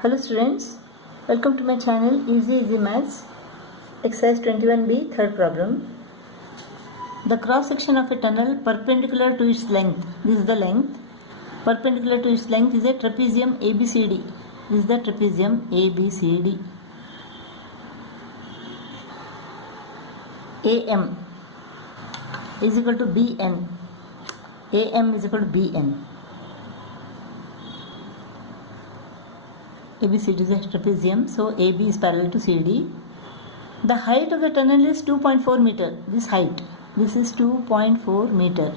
Hello students, welcome to my channel Easy Maths. Exercise 21B, third problem. The cross section of a tunnel perpendicular to its length, this is the length, perpendicular to its length is a trapezium ABCD. This is the trapezium ABCD. AM is equal to BN. AM is equal to BN. ABCD is a trapezium, so AB is parallel to CD. The height of the tunnel is 2.4 meter. This height, this is 2.4 meter.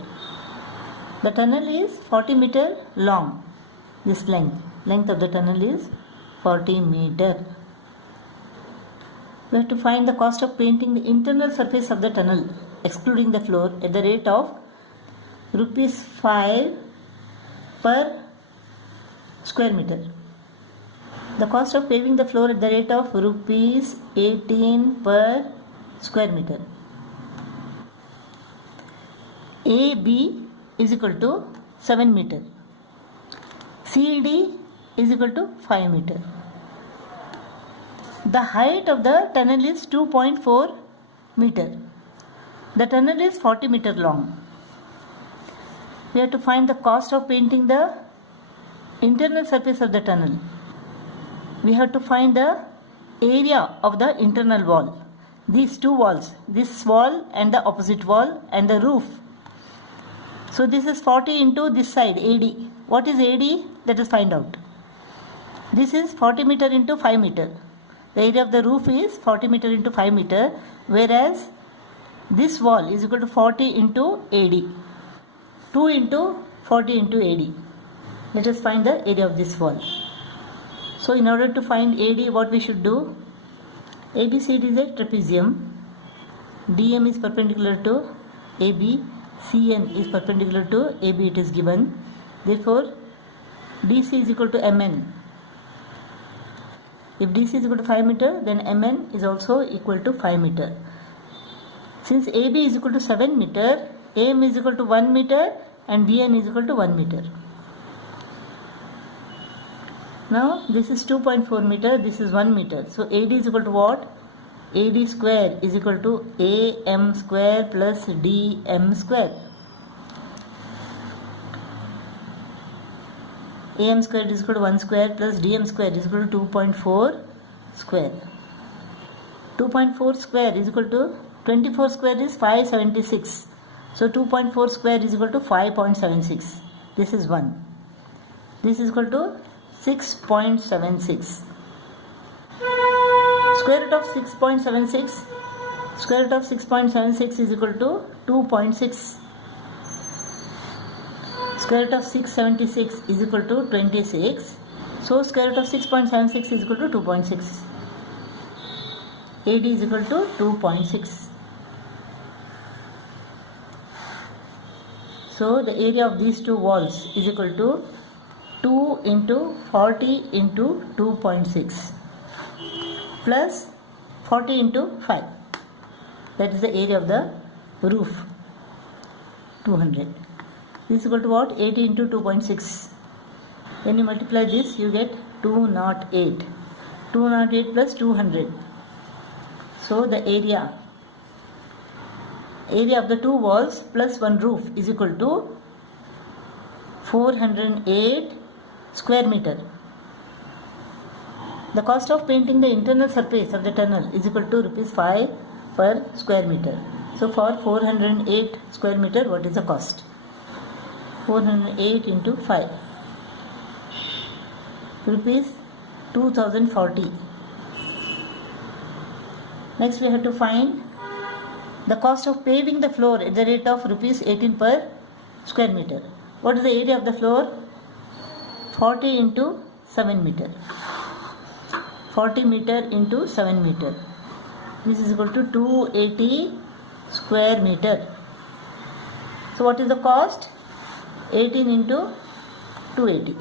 The tunnel is 40 meter long. This length of the tunnel is 40 meter. We have to find the cost of painting the internal surface of the tunnel, excluding the floor, at the rate of rupees 5 per square meter. The cost of paving the floor at the rate of rupees 18 per square meter. AB is equal to 7 meter. CD is equal to 5 meter. The height of the tunnel is 2.4 meter. The tunnel is 40 meter long. We have to find the cost of painting the internal surface of the tunnel. We have to find the area of the internal wall. These two walls, this wall and the opposite wall and the roof. So this is 40 into this side, AD. What is AD? Let us find out. This is 40 meter into 5 meter. The area of the roof is 40 meter into 5 meter, whereas this wall is equal to 40 into AD. 2 into 40 into AD. Let us find the area of this wall. So in order to find AD, what we should do? ABCD is a trapezium. DM is perpendicular to AB. CN is perpendicular to AB, it is given. Therefore, DC is equal to MN. If DC is equal to 5 meter, then MN is also equal to 5 meter. Since AB is equal to 7 meter, AM is equal to 1 meter and BN is equal to 1 meter. Now this is 2.4 meter, this is 1 meter. So AD is equal to what? AD square is equal to AM square plus DM square. AM square is equal to 1 square plus DM square is equal to 2.4 square. 2.4 square is equal to 24 square is 576. So 2.4 square is equal to 5.76. This is 1. This is equal to 6.76. Square root of 6.76. Square root of 6.76 is equal to 2.6. Square root of 676 is equal to 26. So square root of 6.76 is equal to 2.6. AD is equal to 2.6. So the area of these two walls is equal to 2 into 40 into 2.6 plus 40 into 5. That is the area of the roof, 200. This is equal to what? 80 into 2.6. When you multiply this, you get 208. 208 plus 200. So the area of the two walls plus one roof is equal to 408 square meter. The cost of painting the internal surface of the tunnel is equal to rupees 5 per square meter. So for 408 square meter, what is the cost? 408 into 5. Rupees 2040. Next we have to find the cost of paving the floor at the rate of rupees 18 per square meter. What is the area of the floor? 40 into 7 meter. 40 meter into 7 meter. This is equal to 280 square meter. So what is the cost? 18 into 280.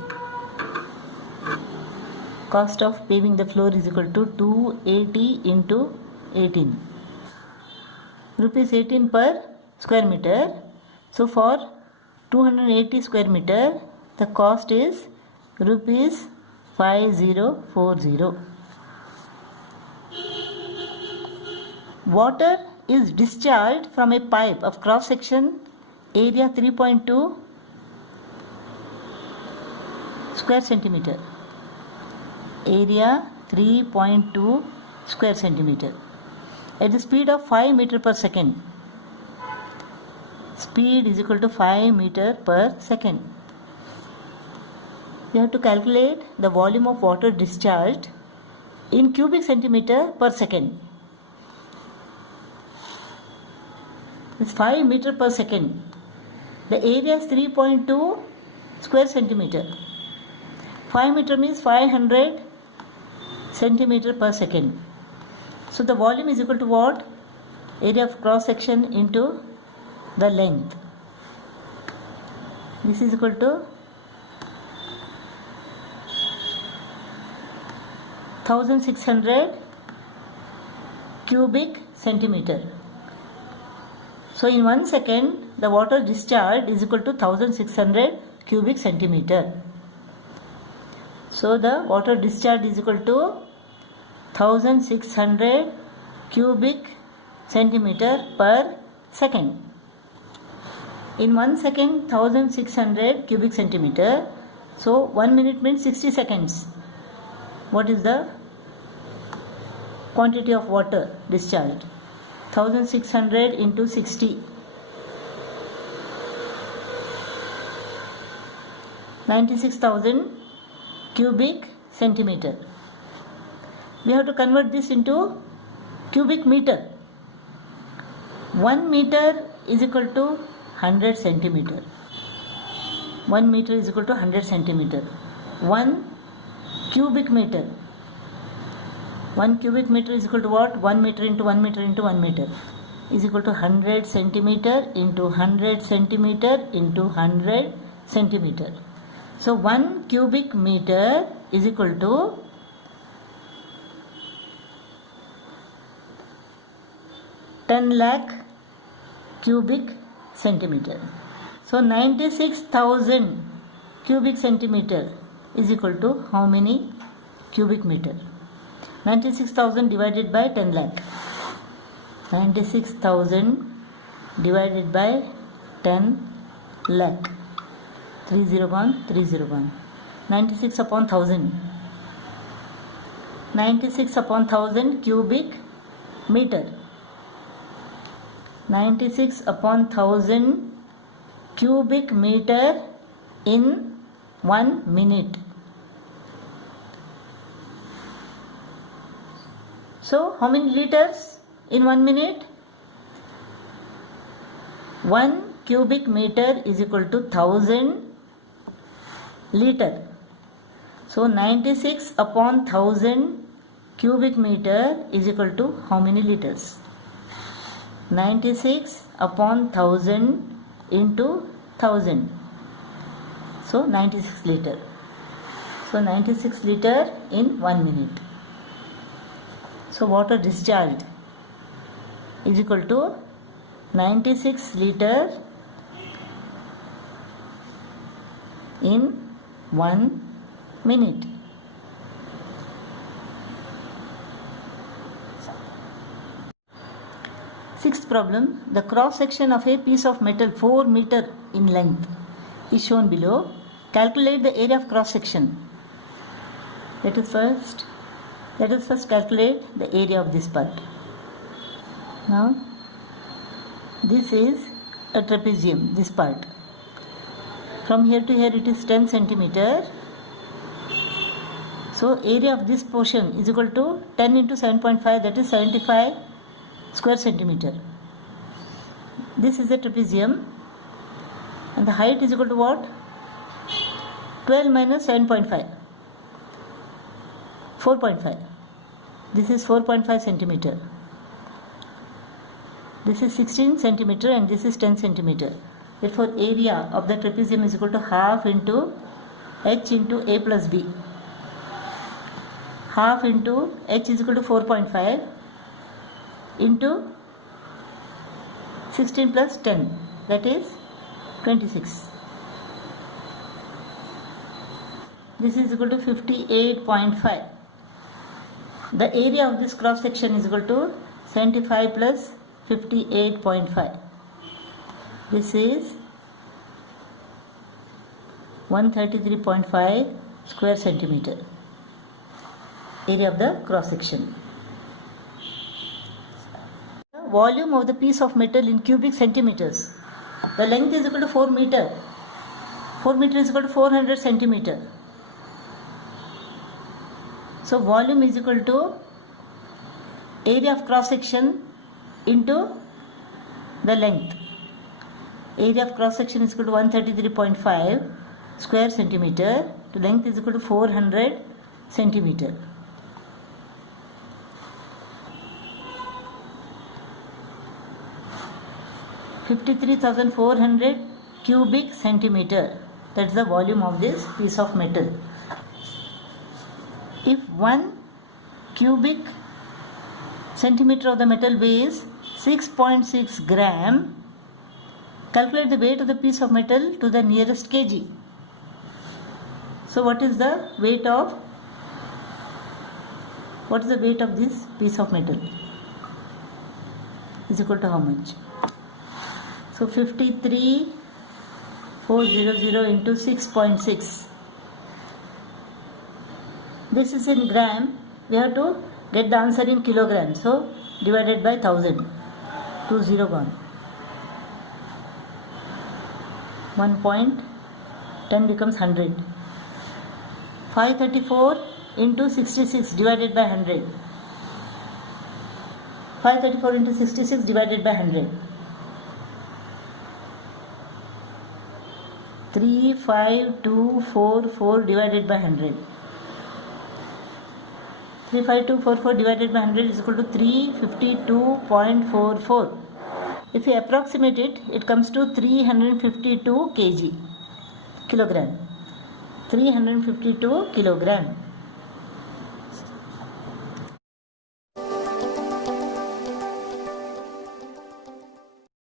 Cost of paving the floor is equal to 280 into 18. Rupees 18 per square meter. So for 280 square meter, the cost is rupees 5040. Water is discharged from a pipe of cross section area 3.2 square centimeter. Area 3.2 square centimeter at the speed of 5 meter per second. Speed is equal to 5 meter per second. We have to calculate the volume of water discharged in cubic centimeter per second. It's 5 meter per second. The area is 3.2 square centimeter. 5 meter means 500 centimeter per second. So the volume is equal to what? Area of cross section into the length. This is equal to 1600 cubic centimeter. So in 1 second the water discharged is equal to 1600 cubic centimeter. So the water discharged is equal to 1600 cubic centimeter per second. In 1 second 1600 cubic centimeter. So 1 minute means 60 seconds. What is the quantity of water discharged? 1600 into 60. 96,000 cubic centimeter. We have to convert this into cubic meter. 1 meter is equal to 100 centimeter. 1 meter is equal to 100 centimeter. 1 cubic meter. 1 cubic meter is equal to what? 1 meter into 1 meter into 1 meter is equal to 100 centimeter into 100 centimeter into 100 centimeter. So 1 cubic meter is equal to 10 lakh cubic centimeter. So 96,000 cubic centimeter is equal to how many cubic meter? 96,000 divided by 10 lakh. 96,000 divided by 10 lakh. 301, 301. 96 upon 1000. 96 upon 1000 cubic meter. 96 upon 1000 cubic meter in 1 minute. So how many liters in 1 minute? 1 cubic meter is equal to 1000 liter. So 96 upon 1000 cubic meter is equal to how many liters? 96 upon 1000 into 1000. So 96 liter. So 96 liter in 1 minute. So water discharged is equal to 96 liter in 1 minute. Sixth problem, the cross section of a piece of metal 4 meter in length is shown below. Calculate the area of cross section. Let us first calculate the area of this part. Now this is a trapezium, this part. From here to here it is 10 centimeter. So area of this portion is equal to 10 into 7.5, that is 75 square centimeter. This is a trapezium and the height is equal to what? 12 minus 7.5. 4.5. This is 4.5 centimeter. This is 16 centimeter and this is 10 centimeter. Therefore area of the trapezium is equal to half into h into a plus b. Half into h is equal to 4.5 into 16 plus 10, that is 26. This is equal to 58.5. The area of this cross section is equal to 75 plus 58.5. This is 133.5 square centimeter. Area of the cross section. The volume of the piece of metal in cubic centimeters. The length is equal to 4 meter. 4 meter is equal to 400 centimeter. So volume is equal to area of cross section into the length. Area of cross section is equal to 133.5 square centimeter to length is equal to 400 centimeter. (53,400 cubic centimeter). That's the volume of this piece of metal. If 1 cubic centimeter of the metal weighs 6.6 gram, calculate the weight of the piece of metal to the nearest kg. So what is the weight of this piece of metal? Is equal to how much? So 53,400 into 6.6. This is in gram. We have to get the answer in kilogram. So divided by 1000. 20 gone. 1.10 becomes 100. 534 into 66 divided by 100. 534 into 66 divided by 100. 35244 divided by 100. 35244 divided by 100 is equal to 352.44. If you approximate it, it comes to 352 kg. Kilogram. 352 kilogram.